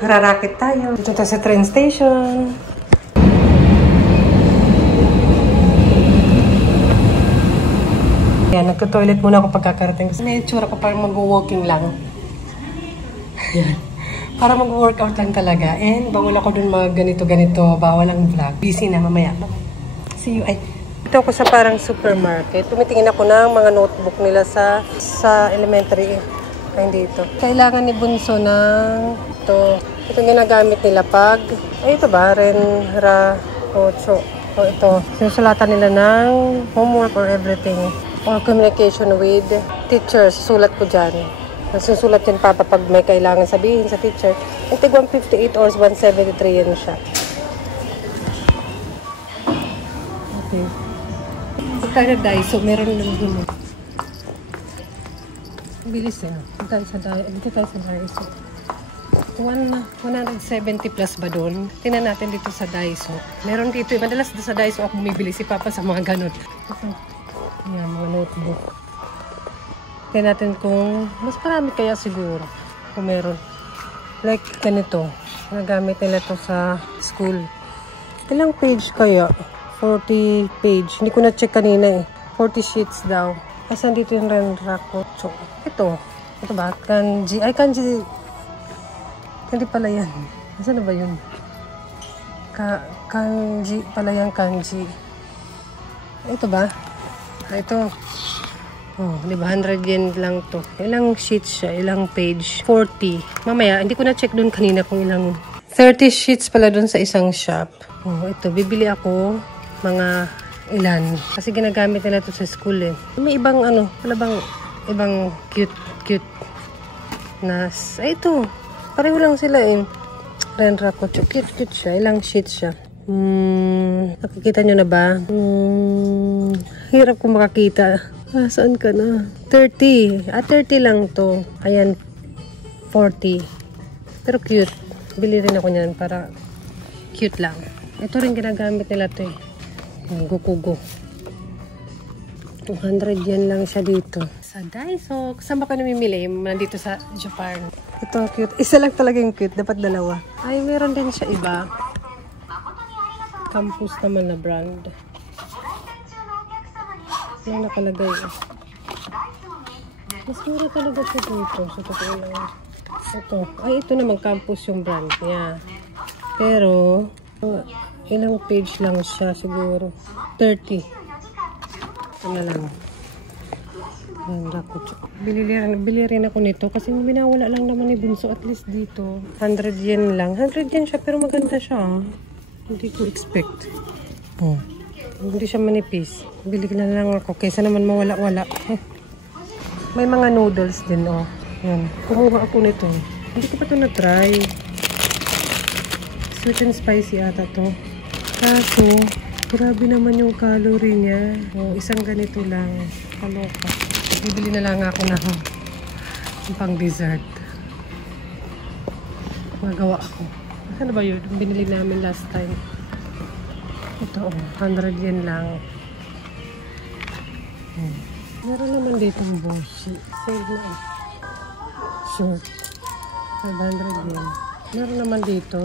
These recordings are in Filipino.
rarakit tayo. Dito tayo sa train station. Yan, nagto-toilet muna ako pagkakarating. Kasi may itsura ko parang mag-walking lang. Yan. Para mag-workout lang talaga. And bawal ako dun mga ganito-ganito. Bawal ang vlog. Busy na mamaya. See you. Ay, dito ako sa parang supermarket. Tumitingin ako ng mga notebook nila sa elementary. Ay, dito. Kailangan ni Bunso ng ito. Ito ginagamit nila pag, ay ito ba? Renra, Ocho. O ito. Sinusulatan nila ng homework or everything. Or communication with teachers. Sulat ko dyan. Nasusulat yan papa pag may kailangan sabihin sa teacher. Yung tig 158 or 173 yan siya. Okay. Kaya Daiso, meron lang dun. Bilis eh. Dito tayo sa Daiso. 170 plus ba doon? Tingnan natin dito sa Daiso. Meron dito. Madalas sa Daiso ako bumibili si Papa sa mga ganun. Yan, mga notebook. Tingnan natin kung mas marami kaya siguro kung meron. Like ganito. Nagamit nila to sa school. Ilang page kaya? 40 page. Hindi ko na-check kanina eh. 40 sheets daw. Asan dito yung Renrakocho? Ito. Ito ba? Kanji. Ay, kanji. Hindi pala yan. Asan na ba yun? Kanji. Pala yan, kanji. Ito ba? Ito. Oh, di ba? 100 yen lang to. Ilang sheets siya? Ilang page? 40. Mamaya, hindi ko na-check dun kanina kung ilang. 30 sheets pala dun sa isang shop. Oh, ito. Bibili ako mga ilan. Kasi ginagamit nila to sa school eh. May ibang ano, wala bang ibang cute na, ay ito. Pareho lang sila eh. Renrakocho. Cute siya. Ilang sheets siya. Nakikita nyo na ba? Hirap kong makakita. Saan ka na? 30. 30 lang to. Ayan. 40. Pero cute. Bili rin ako niyan para cute lang. Ito rin ginagamit nila to eh. Gokugo. 200 yen lang siya dito. Sa Daiso. Saan ba ka namimili? Nandito sa Japan. Ito ang cute. Isa lang talaga yung cute. Dapat dalawa. Ay, meron din siya iba. Campus naman na brand. Yan nakalagay. Mas mura talaga siya dito. Sa totoo lang. Ito. Ay, ito naman campus yung brand niya. Pero, ilang page lang siya siguro. 30. Ito na lang. Bili rin ako nito kasi binawala lang naman ni Bunso at least dito. 100 yen lang. 100 yen siya pero maganda siya. Hindi ko expect. Hindi siya manipis. Bili na lang ako kaysa naman mawala-wala. May mga noodles din oh. Yan. Kumuha ako nito. Hindi ko pa ito na-try. Sweet and spicy ata to. Kaso, grabe naman yung calorie niya. Oh, isang ganito lang. Kaloka. Bibili na lang ako na pang dessert. Magawa ako. Ano ba yun? Binili namin last time. Ito, 100 yen lang. Meron naman dito ang boshi. Save na. Sure. 500 yen. Meron naman dito.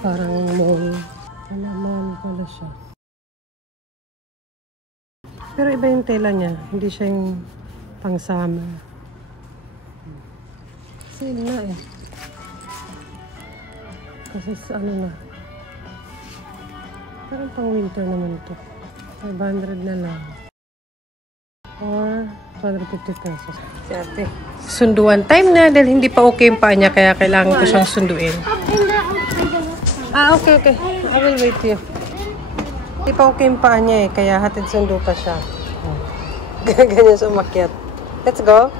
Parang mall. Alaman pala siya. Pero iba yung tela niya. Hindi siya yung pang summer. Sale na eh. Kasi ano na. Parang pang winter naman ito. 500 na lang. Or 250 pesos. Si ate. Sunduan time na dahil hindi pa okay yung paa niya kaya kailangan ko siyang sunduin. Okay. I will wait you. Hindi pa okay yung paa niya eh. Kaya hatid sundo pa siya. Ganyan siya umakyat. Let's go.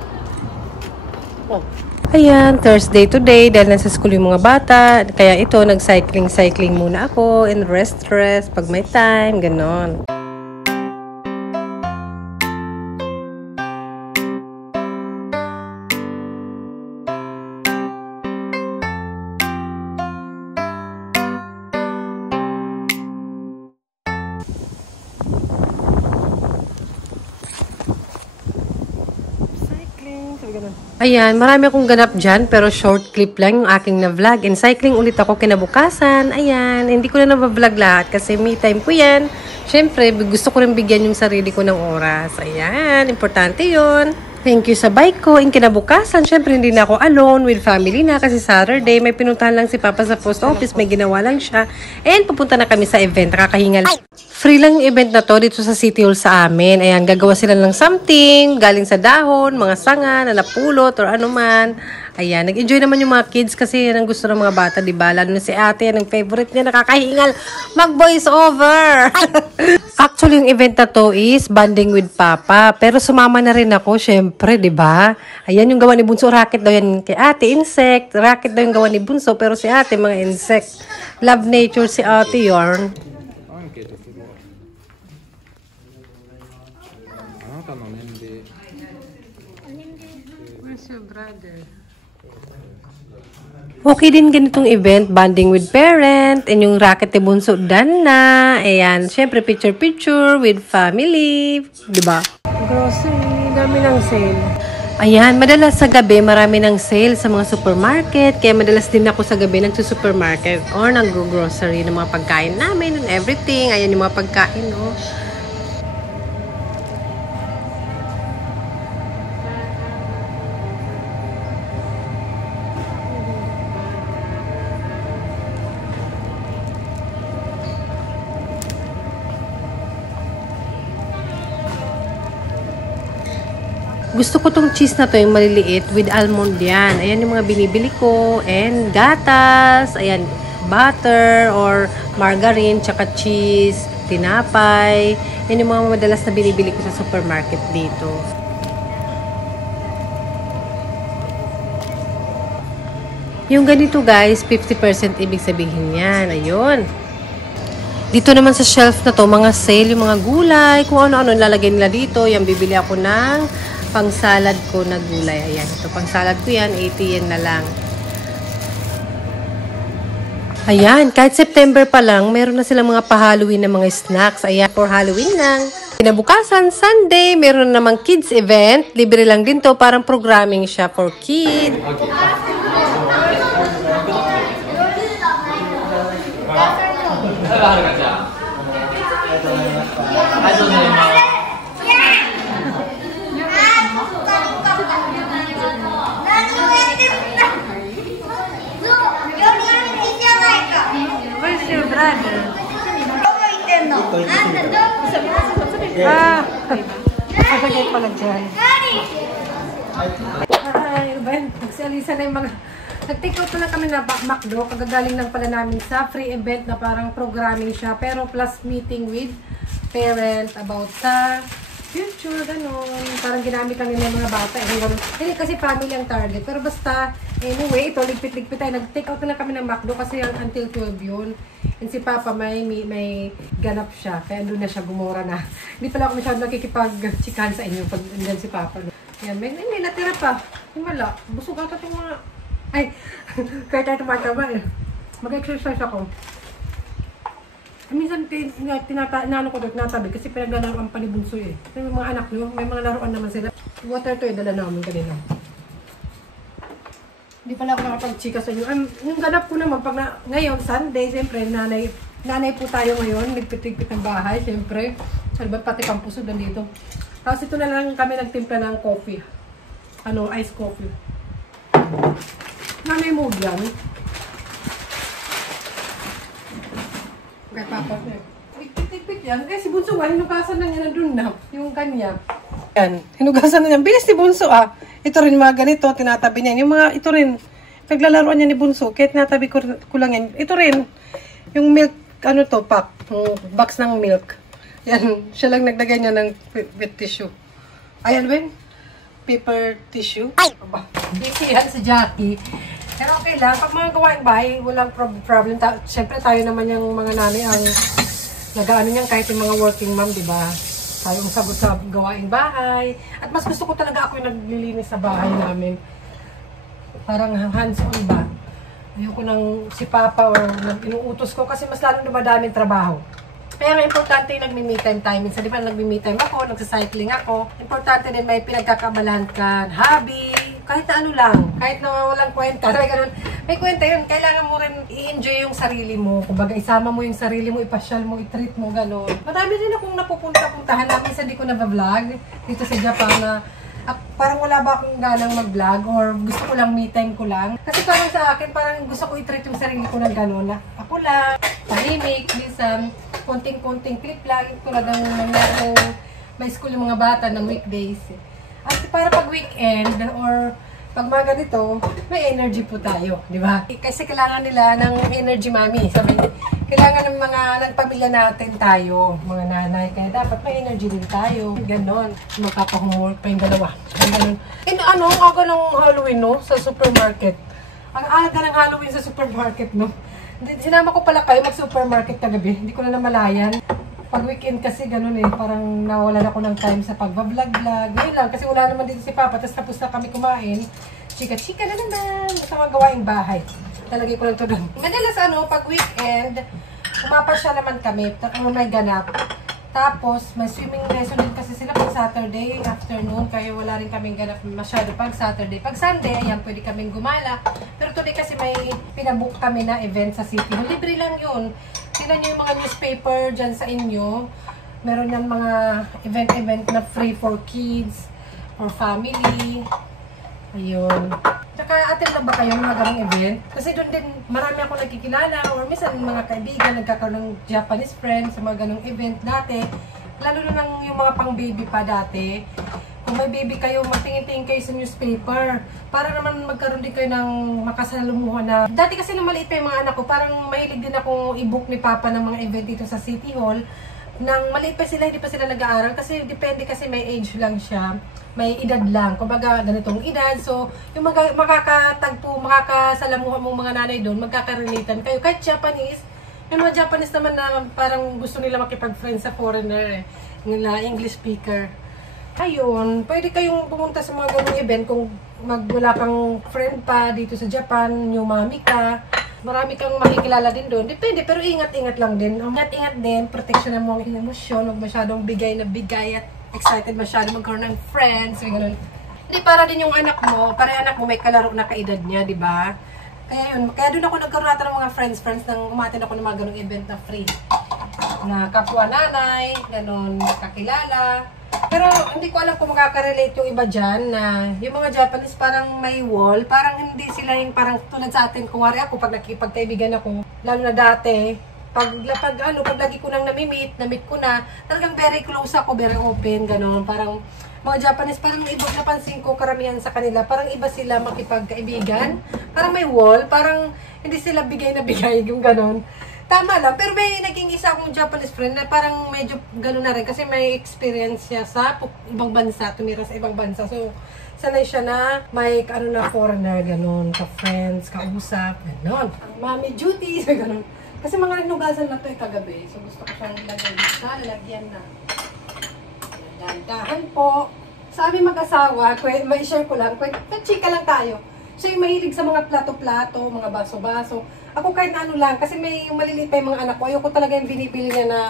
Ayan, Thursday today dahil nasa school yung mga bata. Kaya ito, nag-cycling muna ako and rest pag may time, ganon. Ayan, marami akong ganap dyan, pero short clip lang yung aking na-vlog. And cycling ulit ako kinabukasan. Ayan, hindi ko na na-vlog lahat kasi me time ko yan. Siyempre, gusto ko rin bigyan yung sarili ko ng oras. Ayan, importante yun. Thank you sa bike ko. In kinabukasan, syempre hindi na ako alone with family na kasi Saturday, may pinuntahan lang si Papa sa post office, may ginawa lang siya. And pupunta na kami sa event, nakakahingal. Free lang yung event na to dito sa City Hall sa amin. Ayan, gagawa sila ng something, galing sa dahon, mga sanga na napulot or ano man. Ayan, nag-enjoy naman yung mga kids kasi yan ang gusto ng mga bata, diba? Lalo na si ate, yan ang favorite niya, nakakahingal mag-voice over. Actually, yung event na to is bonding with Papa. Pero sumama na rin ako, syempre, diba? Ayan yung gawa ni Bunso, racket daw yan kay ate, insect. Racket daw yung gawa ni Bunso, pero si ate, mga insect. Love nature si ate, yarn. Where's your brother? Okay din ganitong event, bonding with parent, and yung racket ni Bunso, done na. Ayan, syempre picture-picture with family, di ba? Grocery, dami ng sale. Ayan, madalas sa gabi, marami ng sale sa mga supermarket, kaya madalas din ako sa gabi nagsusupermarket or nag-grocery ng mga pagkain namin and everything. Ayan yung mga pagkain, no? Gusto ko tong cheese na to, yung maliliit with almond yan. Ayan yung mga binibili ko. And gatas, ayan, butter or margarine, tsaka cheese, tinapay. Yan yung mga madalas na binibili ko sa supermarket dito. Yung ganito guys, 50% ibig sabihin yan. Ayun. Dito naman sa shelf na to, mga sale, yung mga gulay, kung ano-ano lalagay nila dito. Yan, bibili ako ng pang salad ko na gulay. Ayan, ito pang salad ko yan, 80 yen na lang. Ayan, kahit September pa lang, meron na silang mga pa-Halloween na mga snacks. Ayan, for Halloween lang. Kinabukasan, Sunday, meron namang kids event. Libre lang din to, parang programming siya for kids. Where's your brother? Pagkagay pala dyan. Ay, Ben, nagsialisa na yung mga... Nag-take out na lang kami na McDo. Kagagaling lang pala namin sa free event na parang programming siya. Pero plus meeting with parent about sa future, gano'n. Parang ginamit lang nila yung mga bata. Hindi kasi family ang target. Pero basta, anyway, ito, ligpit-ligpit tayo. Nag-take out na lang kami ng McDo kasi until 12 yun. And si Papa may ganap siya. Kaya doon na siya gumora na. Hindi pala ako masyadong nakikipag-chikahan sa inyo pag andyan si Papa. Yan, may natira pa. Yung wala. Busog ata itong mga... Ay, kaya tayo tumataba eh. Mag-exercise ako. Minsan, tinatabi ko doon, tinatabi kasi pinaglalaroan pa ni Bunso eh. May mga anak nyo, may mga laruan naman sila. Water to eh, dala namin kanina. Hindi pala ako nakapag-chika sa inyo. Yung ganap ko naman, pag ngayon, Sunday, siyempre, nanay po tayo ngayon, nagpitig-pit ng bahay, siyempre. Salbat pati kampusod nandito. Tapos ito na lang kami nagtimpla ng coffee. Iced coffee. Nanay mo yan. Kay Papa niya. Pit-pit yan. Si Bunso nga, hinugasan na niya nandun na. Yung kanya. Yan. Hinugasan na niya. Bilis ni Bunso ah. Ito rin mga ganito, tinatabi niya. Yung mga, ito rin. Naglalaroan niya ni Bunso. Kaya tinatabi ko lang yan. Ito rin. Yung milk, pack. Box ng milk. Yan. Siya lang naglagay niya ng wet tissue. Ayan ba yun? Paper tissue. Ay! Busy yan si Jackie. Pero okay lang. Pag mga gawaing bahay, walang problem. Siyempre tayo naman yung mga nanay ang nag-ano niyan kahit yung mga working mom, di ba? Tayo ang sagot sa gawaing bahay. At mas gusto ko talaga ako yung naglilinis sa bahay namin. Parang hands-on ba? Ayoko nang si Papa or inuutos ko kasi mas lalong dumadaming trabaho. Kaya nga importante yung nagmi-me time tayo. Minsan di ba nagmi-me time ako, nagsacycling ako. Importante din may pinagkakabalahan ka, hobby, kahit na ano lang, kahit na walang kwenta. May kwenta yun, kailangan mo rin i-enjoy yung sarili mo. Kumbaga isama mo yung sarili mo, ipasyal mo, i-treat mo, gano'n. Marami din akong napupunta-puntahan na minsan di ko na-vlog dito sa Japan na parang wala ba akong ganang mag-vlog or gusto ko lang me time ko lang. Kasi parang sa akin, parang gusto ko i-treat yung sarili ko ng gano'n na ako lang, tahimik, minsan, konting-konting clip lang, tulad ng may school yung mga bata ng weekdays. At para pag weekend or pag mga ganito, may energy po tayo, di ba? Kasi kailangan nila ng energy, mami. Sabi, kailangan ng ng pamilya natin tayo, mga nanay. Kaya dapat may energy din tayo. Ganon. Magpapahumwork pa yung dalawa. Ganon. And ano, ang aga ng Halloween, no? Sa supermarket. Ang aga ng Halloween sa supermarket, no? Sinama ko pala kayo mag-supermarket kagabi. Hindi ko na namalayan. Pag weekend kasi ganun eh, parang nawalan ako ng time sa pag-vlog-vlog. Ngayon lang, kasi wala naman dito si Papa, tapos na kami kumain. Chika-chika na naman, sa mga gawaing bahay. Talagay ko lang ito doon. Madalas pag weekend, pumapasya naman kami, may ganap. Tapos, may swimming lesson din kasi sila pag Saturday afternoon, kaya wala rin kaming ganap masyado pag Saturday. Pag Sunday, ayan, pwede kaming gumala. Pero today kasi may pinabook kami na event sa city. Libre lang yun. Tingnan nyo yung mga newspaper dyan sa inyo. Meron yan mga event na free for kids, for family. Ayun. Tsaka attend lang ba kayo mga ganong event? Kasi doon din marami ako nagkikilala or minsan mga kaibigan nagkakaroon ng Japanese friends sa mga ganong event dati. Lalo na yung mga pang baby pa dati. Kung may baby kayo, matingin-tingin kayo sa newspaper. Para naman magkaroon din kayo ng makasalumuhan na. Dati kasi nung maliit pa yung mga anak ko, parang mahilig din akong i-book ni Papa ng mga event dito sa City Hall. Nang maliit pa sila, hindi pa sila nag-aaral. Kasi depende kasi may age lang siya. May edad lang. Kumbaga, ganitong edad. So, yung makakatagpo, makakasalamuhan mong mga nanay doon, magkakarelatan kayo. Kahit Japanese, yung mga Japanese naman na parang gusto nila makipag-friends sa foreigner eh. Nila, English speaker. Ayun, pwede kayong pumunta sa mga ganung event kung wala kang friend pa dito sa Japan, new mami ka. Marami kang makikilala din doon. Depende, pero ingat-ingat lang din. Ingat-ingat din, protection mo ang emosyon, huwag masyadong bigay na bigay at excited masyado magkaroon ng friends, ganun. Hindi, para din yung anak mo, para yung anak mo may kalaro na kaedad niya, di ba? Kaya yun, kaya doon ako nagkaroon natin ng mga friends nang umatin ako ng mga ganung event na free. Na kapwa nanay, ganun, kakilala. Pero hindi ko alam kung makaka-relate yung iba dyan na yung mga Japanese parang may wall, parang hindi sila yung parang tulad sa atin. Kung wari ako, pag nakikipagkaibigan ako, lalo na dati, pag lagi ko nang namit ko na, talagang very close ako, very open, gano'n. Parang mga Japanese, parang ibang napansin ko karamihan sa kanila, parang iba sila makipagkaibigan, parang may wall, parang hindi sila bigay na bigay, yung gano'n. Tama lang, pero may naging isa akong Japanese friend na parang medyo gano'n na rin kasi may experience siya sa ibang bansa, tumira sa ibang bansa. So, sanay siya na may foreigner, gano'n, ka-friends, ka-usap, gano'n. Mommy duties, gano'n. Kasi mga nugasan na ito kagabi, so gusto ko siyang ilagay sa lalagyan na. Dahan po. Sa aming mag-asawa, may share ko lang, chika lang tayo. Siya yung mahilig sa mga plato-plato, mga baso-baso. Ako kahit na ano lang, kasi may maliliit pa yung mga anak ko. Ayoko talaga yung binibili niya na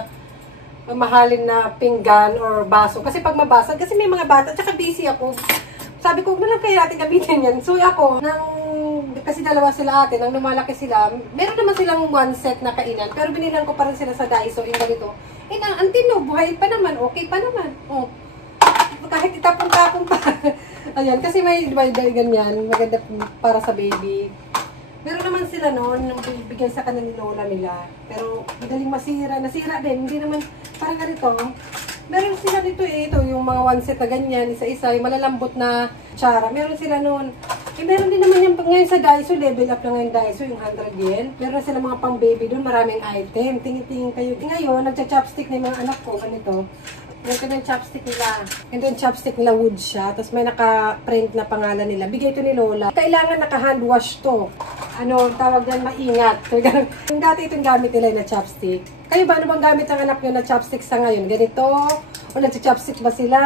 mamahalin na pinggan or baso. Kasi pag mabasag, kasi may mga bata, tsaka busy ako. Sabi ko, malang kaya ating gamitin yan. So ako, kasi dalawa sila ate, nang lumalaki sila, meron naman silang one set na kainan, pero binilang ko pa rin sila sa Daiso, yung ganito. Ang tino, buhay pa naman, okay pa naman. Oh. Kahit itapon-tapon pa. Ayan, kasi may ganyan, maganda para sa baby. Meron naman sila noon, nung bigyan sa kanan ni lola nila. Pero madaling masira, nasira din. Hindi naman, parang ganito. Meron sila dito ito yung mga one set na ganyan, isa-isa, yung malalambot na tsara. Meron sila noon. Meron din naman yung ngayon sa Daiso, level up na ngayon Daiso, yung 100 yen. Meron sila mga pang baby doon, maraming item. Tingin-tingin kayo. Ngayon, nagcha-chopstick na yung mga anak ko, ganito. Ganito yung chopstick nila. Ganito yung chopstick nila, wood siya. Tapos may naka-print na pangalan nila. Bigay ito ni Lola. Kailangan naka-hand wash to. Tawag yan, maingat. Yung dati itong gamit nila na chopstick. Kayo ba, ano bang gamit ang anak nyo na chopstick sa ngayon? Ganito? O nag-chopstick ba sila?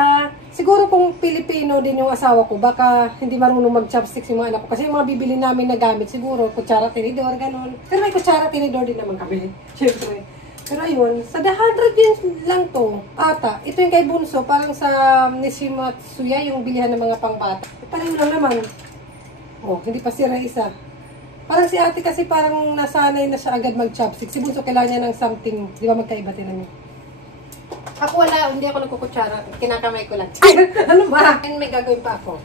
Siguro kung Pilipino din yung asawa ko, baka hindi marunong mag-chopstick yung mga anak ko. Kasi yung mga bibili namin na gamit, siguro, kutsara, tinidor, ganun. Pero may kutsara, tinidor din naman kami. Siyempre. Pero ayun, sa 100 yen lang to. Ata, ito yung kay Bunso, parang sa Nishimatsuya, yung bilihan ng mga pangbata. Pareho lang naman. Oh, hindi pa sira isa. Parang si ate kasi parang nasanay na siya agad mag-chopstick. Si Bunso kailangan niya ng something, di ba magkaiba tinan niyo. Ako wala, hindi ako nagkukutsara. Kinakamay ko lang. Ano ba? And may gagawin pa ako.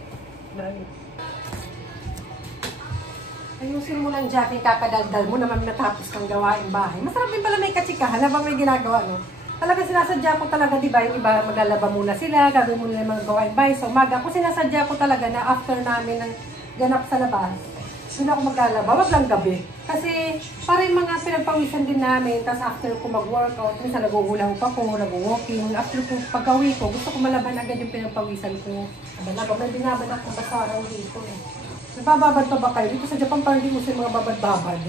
Ayusin mo lang, Jackie, kakadaldal mo naman natapos kang gawain bahay. Masarap din pala may katsikahan habang may ginagawa, no? Talaga sinasadya ko talaga, di ba? Yung iba maglalaba muna sila, gagawin muna yung mga gawain bahay. So, umaga ko sinasadya ko talaga na after namin ng ganap sa labas, doon ako maglalaba, wag lang gabi. Kasi para yung mga pinagpawisan din namin, tapos after ko mag-workout, minsan nag-uulang pa ko, nag-walking. After ko pag-gawi ko, gusto ko malaban agad yung pinagpawisan ko. Aba, may binabad akong basarang dito. Nabababad pa ba kayo? Dito sa Japan parang di uso yung mga babad-babad.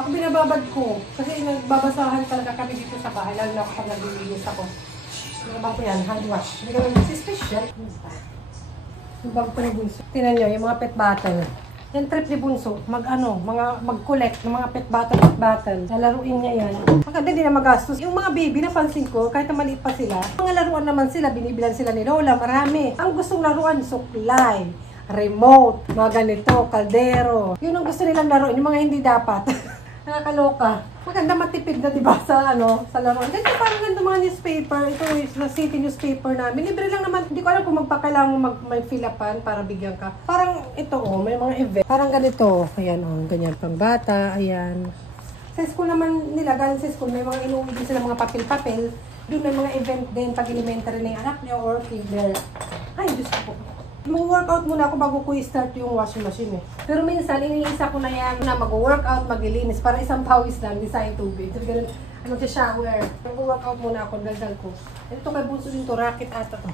Ako binababad ko. Kasi nagbabasahan talaga kami dito sa bahay. Lalo na ako pag naglilinis ako. Nababad ko yan, hand wash. Hindi kami special. Yung bag pa ni Bunso. Tingnan nyo, yung mga pet bottle. Yung trip ni Bunso, mag-collect ng mga pet bottle. Lalaruin niya yan. Maganda din na magastos. Yung mga baby, napansin ko, kahit na maliit pa sila, mga laruan naman sila, binibilan sila ni Lola, marami. Ang gustong laruan, suklay, remote, mga ganito, kaldero. Yun ang gusto nilang laruin, yung mga hindi dapat. Nakakaloka. Maganda matipid na, diba, sa laruan. Kasi parang ganda mga newspaper. Ito is the city newspaper namin. Libre lang naman. Hindi ko alam kung magpakailangan may fill-upan para bigyan ka. Parang ito, may mga event. Parang ganito. Ayan, ganyan pang bata. Ayan. Sa school naman nila, galing sa school, may mga inuwi din sila mga papel-papel. Doon may mga event din pag elementary na yung anak niya or kinder. Ay, Diyos ko po. Mag-workout muna ako bago ko i-start yung washing machine eh. Pero minsan, iniisa ko na yan na mag-workout, mag-ilinis para isang pawis lang, di sayang tubig. So, ganun, shower. Mag-workout muna ako, daldal ko. Ito kay Bunso din to, racket ata to.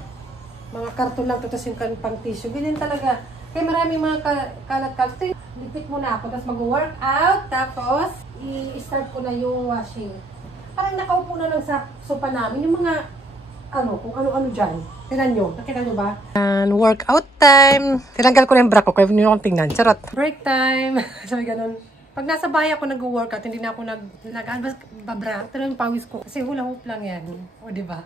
Mga karton lang to, tapos yung pang tissue. Ganyan talaga. Kaya maraming mga kalat-kalat. Lipit muna ako, tapos mag-workout, tapos i-start ko na yung washing. Parang nakaupo na lang sa sopa namin, yung mga kung ano-ano dyan. Tingnan nyo. Nakita nyo ba? And workout time. Tinanggal ko na yung bra ko. Kaya hindi nyo akong tingnan. Charot. Break time. Sabi ganun. Pag nasa bahay ako nag-workout, hindi na ako babra. Ito yung pawis ko. Kasi hula hoop lang yan. O, diba?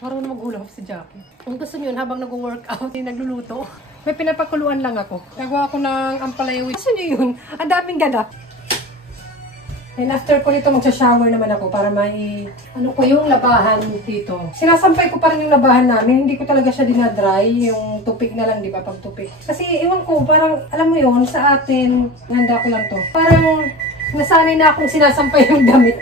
Marunong mag-hula hoop si Jackie. Kung gusto nyo, habang nag-workout, nagluluto, may pinapakuluan lang ako. Nagawa ko ng ampalaya. Gusto nyo yun? Ang daming ganap. And after ko nito, magsha-shower naman ako para ko yung labahan dito. Sinasampay ko pa rin yung labahan namin. Hindi ko talaga siya dinadry. Yung tupik na lang, di ba, pag tupik. Kasi, iwan ko, parang, alam mo yun, sa atin, handa ko lang to. Parang, nasanay na akong sinasampay yung damit.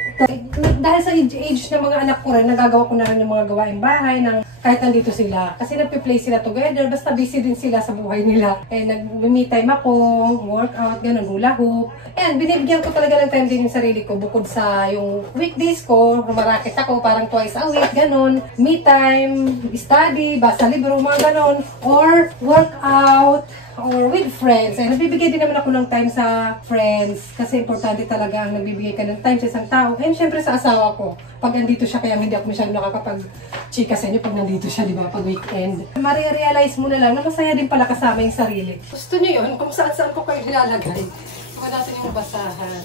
Dahil sa age ng mga anak ko rin, nagagawa ko na rin yung mga gawaing bahay ng kahit nandito sila. Kasi nagpe-play sila together, basta busy din sila sa buhay nila. Eh, nag-me time ako, workout, ganun, hula hoop. And binibigyan ko talaga ng time din yung sarili ko. Bukod sa yung weekdays ko, rumarakit ako parang twice a week, ganun. Me time, study, basa libro, mga ganun. Or workout, or with friends. Ay, nagbibigay din naman ako ng time sa friends kasi importante talaga ang nagbibigay ka ng time sa isang tao. And syempre sa asawa ko, pag nandito siya, kaya hindi ako masyadong nakakapag-chika sa inyo pag nandito siya, di ba, pag weekend. Marirealize mo na lang na masaya din pala kasama yung sarili. Gusto niyo yun? Kung saan-saan ko kayo nilalagay. Huwag natin yung basahan.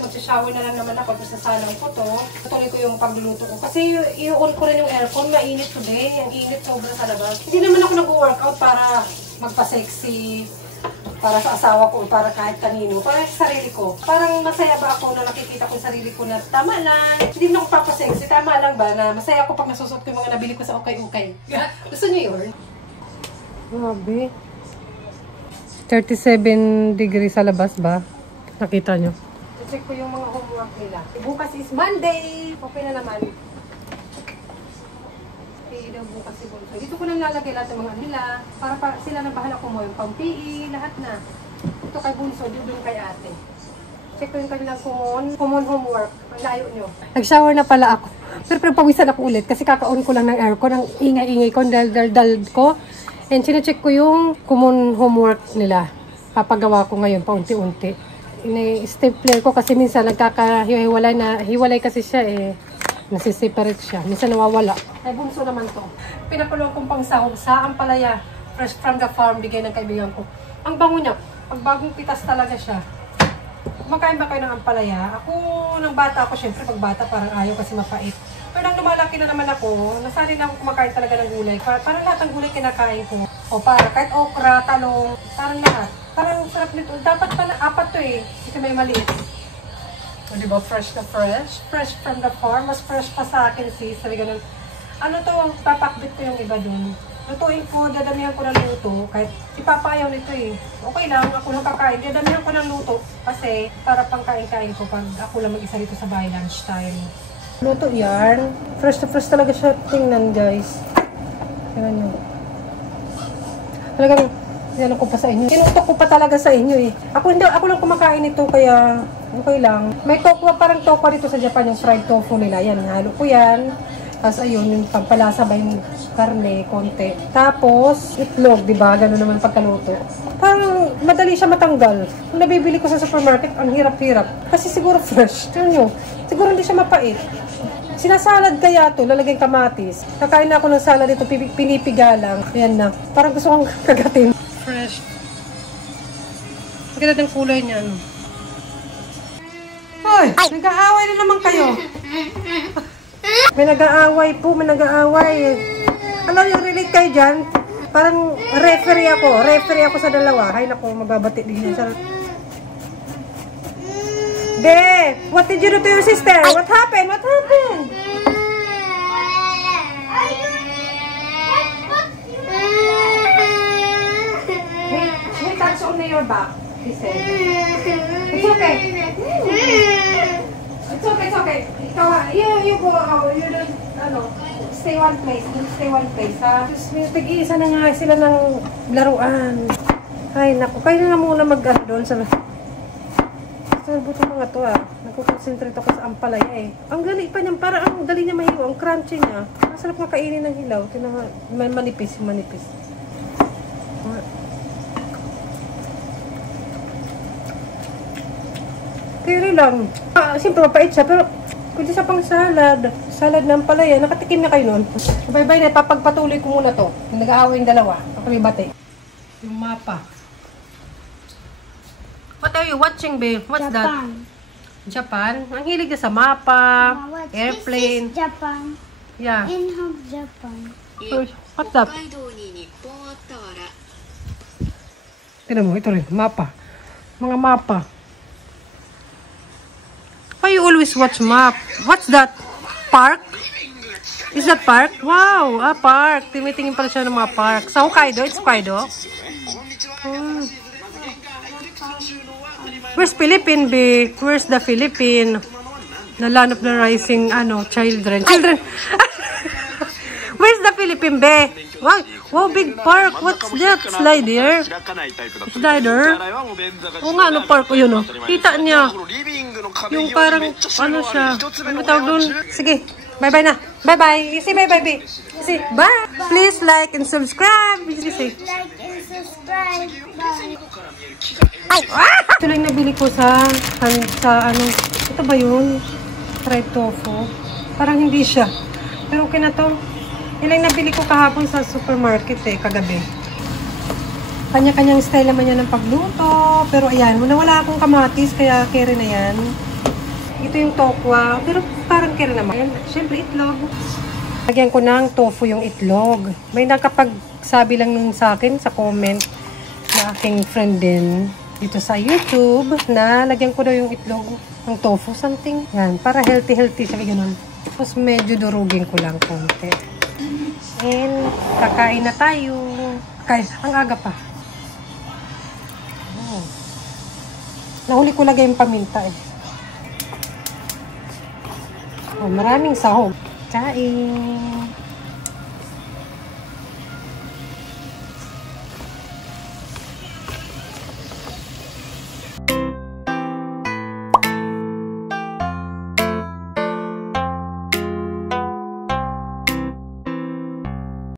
So, shower na lang naman ako sa salang ko to. Tuloy ko yung pagluluto ko. Kasi i-on ko rin yung aircon. Mainit today. Ang init sobra sa labas. Hindi naman ako nag-workout para magpa-sexy, para sa asawa ko, para kahit kanino, para sa sarili ko. Parang masaya ba ako na nakikita ko yung sarili ko na tama lang. Hindi na ako papasexy, tama lang ba na masaya ako pag nasusot ko yung mga nabili ko sa ukay-ukay. Gusto niyo yun? Grabe. 37 degrees sa labas ba? Nakita nyo? I-check ko yung mga homework nila. Bukas is Monday. Okay na naman. Bukas si Bunso. Dito ko nang lalagay lahat ng mga nila para sila na bahala kumuha yung pang-PE, lahat na. Ito kay Bunso, doon kay ate. Check ko yung kanilang common homework. Ang layo nyo. Nag-shower na pala ako. Pero pawisan ako ulit kasi kaka-on ko lang ng aircon. Ang ingay-ingay ko, dal ko. And sine-check ko yung common homework nila. Papagawa ko ngayon paunti-unti. Ini-stapler ko kasi minsan hiwalay kasi siya eh. Nasiseparate siya. Minsan nawawala. Ay, Bunso naman to. Pinakulo kong pang sahog sa ampalaya. Fresh from the farm. Bigay ng kaibigan ko. Ang bango niya. Pag bagong pitas talaga siya. Kumakain ba kayo ng ampalaya? Ako, nang bata ako, syempre pag bata parang ayaw kasi mapait. Pero nang lumalaki na naman ako, nasanay na ako kumakain talaga ng gulay. Parang lahat ng gulay kinakain ko. O para, kahit okra, talong, parang lahat. Parang sarap nito. Dapat pala, 4 to eh. Kasi may maliit. O diba, fresh na fresh? Fresh from the farm. Mas fresh pa sa akin sis. Sabi ganun. Ano to, papakbit ko yung iba dun. Lutuin ko, dadamihan ko ng luto. Kahit si Papa ayaw nito eh. Okay lang, ako lang kakain. Dadamihan ko ng luto. Kasi para pang kain-kain ko pag ako lang mag-isa dito sa bahay lunchtime. Luto yan. Fresh to fresh talaga siya. Tingnan guys. Tingnan nyo. Talagang, yan ko pa sa inyo. Kinutok ko pa talaga sa inyo eh. Ako lang kumakain ito kaya okay lang. May tokwa, parang tokwa dito sa Japan yung fried tofu nila. Yan, halo ko yan. Tapos ayun, yung pagpalasa ba yung karne, konti. Tapos, itlog, di ba? Gano'n naman pagkaluto. Parang madali siya matanggal. Kung nabibili ko sa supermarket, ang hirap-hirap. Kasi siguro fresh. Tignan nyo, siguro hindi siya mapait. Sinasalad kaya to, lalagyan kamatis. Kakain na ako ng salad ito, pinipiga lang. Ayan na. Parang gusto kong kagatin. Fresh. Ang ganda ng kulay niyan. Hoy! Nag-aaway na naman kayo. May nag-aaway po, may nag-aaway. Ano yung relate kayo dyan? Parang referee ako sa dalawa. Hay nako, magbabati din yun. Be, what did you do to your sister? What happened? What happened? He touched only your back, he said. It's okay. It's okay, it's okay. Ikaw, you go, you don't, stay one place, ha? Pag-iisa na nga sila ng laruan. Ay, naku, kayo na muna mag-ano doon sa... Buto mga to, nagkukonsentrate ako sa ampalaya, eh. Ang gali pa niyan, parang ang dali niya mahiwa, ang crunchy niya. Masarap nga kainin ng hilaw. Manipis. Kaya lang. Siyempre mapait siya, pero pwede siya pang salad. Salad ng ampalaya. Nakatikim na kayo nun. Bye-bye na. Papagpatuloy ko muna to. Nag-aaway yung dalawa. Ako may bate. Yung mapa. What are you watching, babe? What's that? Japan? Ang hilig na sa mapa, airplane. This is Japan. Yeah. In Japan. What's that? Tignan mo, ito rin. Mapa. Mga mapa. Why you always watch map? What's that? Park? Is that park? Wow, park. Tinitingin pala siya ng mga park. Sa Hokkaido? It's Hokkaido? Where's Philippine, be? Where's the Philippine? The land of the rising, children. Where's the Philippine, be? Wow, big park. What's that? Slider? Slider? Oo nga, park ko yun, Kita niya. Yung parang, siya. Ano tawag doon? Sige, bye-bye na. Bye-bye. Say bye-bye, be. Say, bye. Please like and subscribe. Say. Like and subscribe. Bye. Ay! Ito lang nabili ko sa ito ba yun? Fried tofu. Parang hindi siya. Pero okay na to. Yan lang nabili ko kahapon sa supermarket kagabi. Kanya-kanyang style naman yan ng pagluto. Pero ayan, wala akong kamatis, kaya kere na yan. Ito yung tokwa. Pero parang kere naman. Siyempre itlog. Lagyan ko ng tofu yung itlog. May nakapagsabi lang nun sa akin sa comment na aking friend din dito sa YouTube na lagyan ko daw yung itlog ng tofu something. Yan, para healthy, sabi ganun. Tapos medyo durugin ko lang konti. And kakain na tayo. Kaya, ang aga pa. Oh. Nahuli ko lagay yung paminta Oh, maraming sahog. Kain.